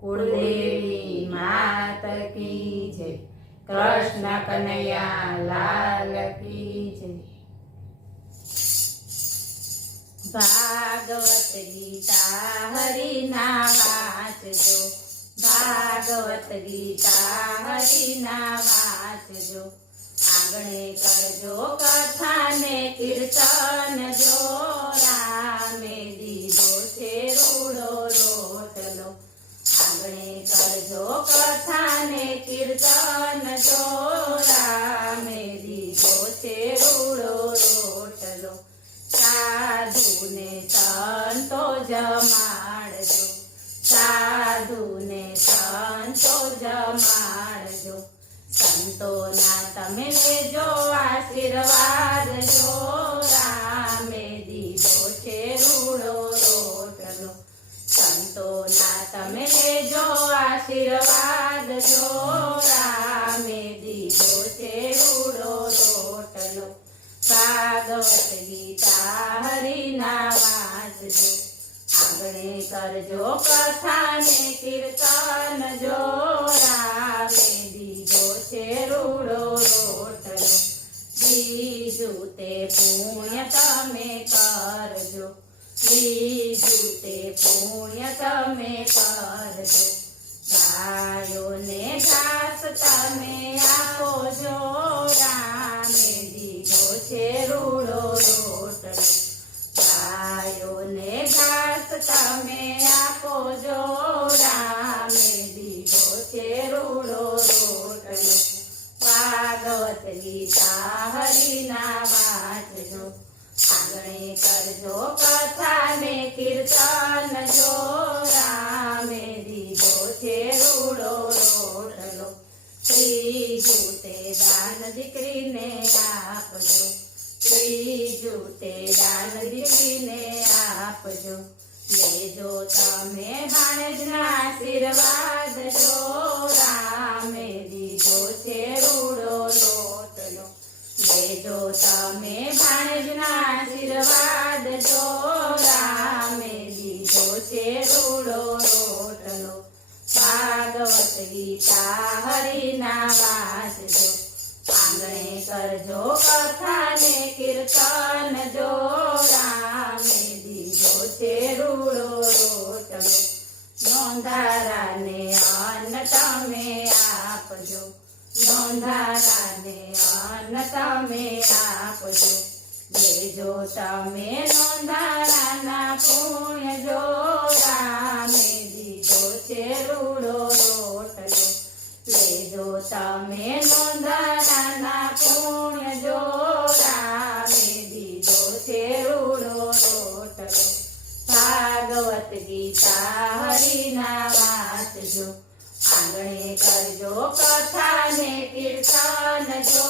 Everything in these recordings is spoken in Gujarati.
કુળદેવી માત કી જય, કૃષ્ણ કનૈયા લાલ કી જય। ભાગવત ગીતા હરિના વાંચજો, ભાગવત ગીતા હરિના વાંચજો। આંગણે કરજો કથા ને કીર્તન જો, રામે દીધો છે રૂડો રોટલો। આંગણે કરજો કથા ને કીર્તન જો, રામે દીધો છે રૂડો રોટલો। સાધુ ને સંતો જમાડજો, સાધુ ને સંતો જમાડજો। સંતોના તમે લેજો આશીર્વાદ જો, રામે દીધો છે રૂડો રોટલો। સંતોના તમે લેજો આશીર્વાદ જો, રામે દીધો છે રૂડો રોટલો। ભાગવત ગીતા હરિના વાંચજો, આંગણે કરજો કથા ને કીર્તન જો, રામે દીધો છે રૂડો રોટલો। બીજું તે પુણ્ય તમે કરજો, બીજું તે પુણ્ય તમે કરજો। ગાયોને ઘાસ તમે આપો જો, રામે દીધો છે રૂડો રોટલો। ગાયોને ઘાસ તમે આપો જો, રામે દીધો છે રૂડો રોટલો। ભાગવત ગીતા હરિના વાંચજો, આંગણે કરજો કથા ને કીર્તન જો, રામે દીધો છે રૂડો રોટલો। ત્રીજું તે દાન દીકરીને આપજો, ત્રીજું તે દાન દીકરીને આપજો। લેજો તમે ભાણેજના આશીર્વાદ જો, રામે દીધો છે રૂડો રોટલો। લેજો તમે ભાણેજના આશીર્વાદ જો, રામે દીધો છે રૂડો રોટલો। ભાગવત ગીતા હરિના વાંચજો, આંગણે કરજો કથા ને કીર્તન જો, રામે દીધો છે રૂડો રોટલો। નોંધારાને અન્ન તમે આપજો, નોંધારાને અન્ન તમે આપજો। લેજો તમે નોંધારાના પુણ્ય જો, રામે દીધો છે રૂડો રોટલો। લેજો તમે નોંધારાના પુણ્ય જો, રામે દીધો છે રૂડો રોટલો। ભાગવત ગીતા હરિના વાંચજો, આંગણે કરજો કથા ને કીર્તન જો,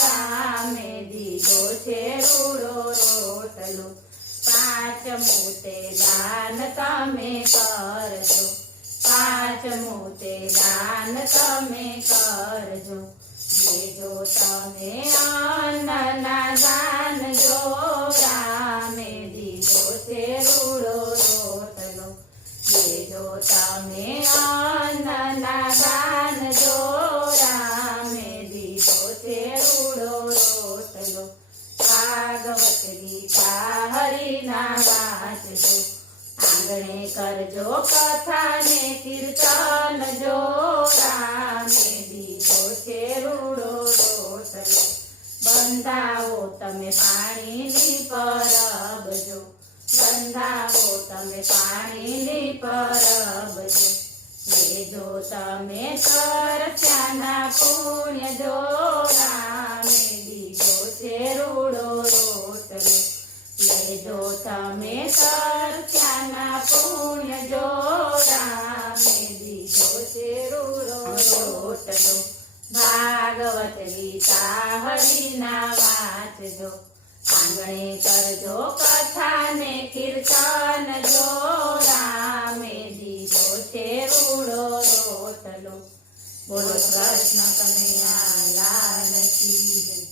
રામે દીધો છે રૂડો રોટલો। પાંચમું તે દાન તમે કરજો, પાંચમું તે દાન તમે કરજો। લેજો તમે અન્નના દાન જો, રામે દીધો છે રૂડો રોટલો। લેજો તમે અન્નના દાન જો, રામે દીધો છે રૂડો રોટલો। ભાગવત ગીતા હરિના વાંચજો, આંગણે કરજો કથા ને કીર્તન જો, રામે દીધો છે રૂડો રોટલો। બંધાવો તમે પાણીની પરબ જો, બંધાવો તમે પાણીની પરબ જો। લેજો તમે તરસ્યાના પુણ્ય જો, રામે દીધો છે રૂડો રોટલો। લેજો તમે તરસ્યાના પુણ્ય જો, રામે દીધો છે રૂડો રોટલો। ભાગવત ગીતા હરિના વાંચજો, આંગણે કરજો કથા ને કીર્તન જો, રામે દીધો છે રૂડો રોટલો। બોલો કૃષ્ણ કનૈયા લાલ કી જય।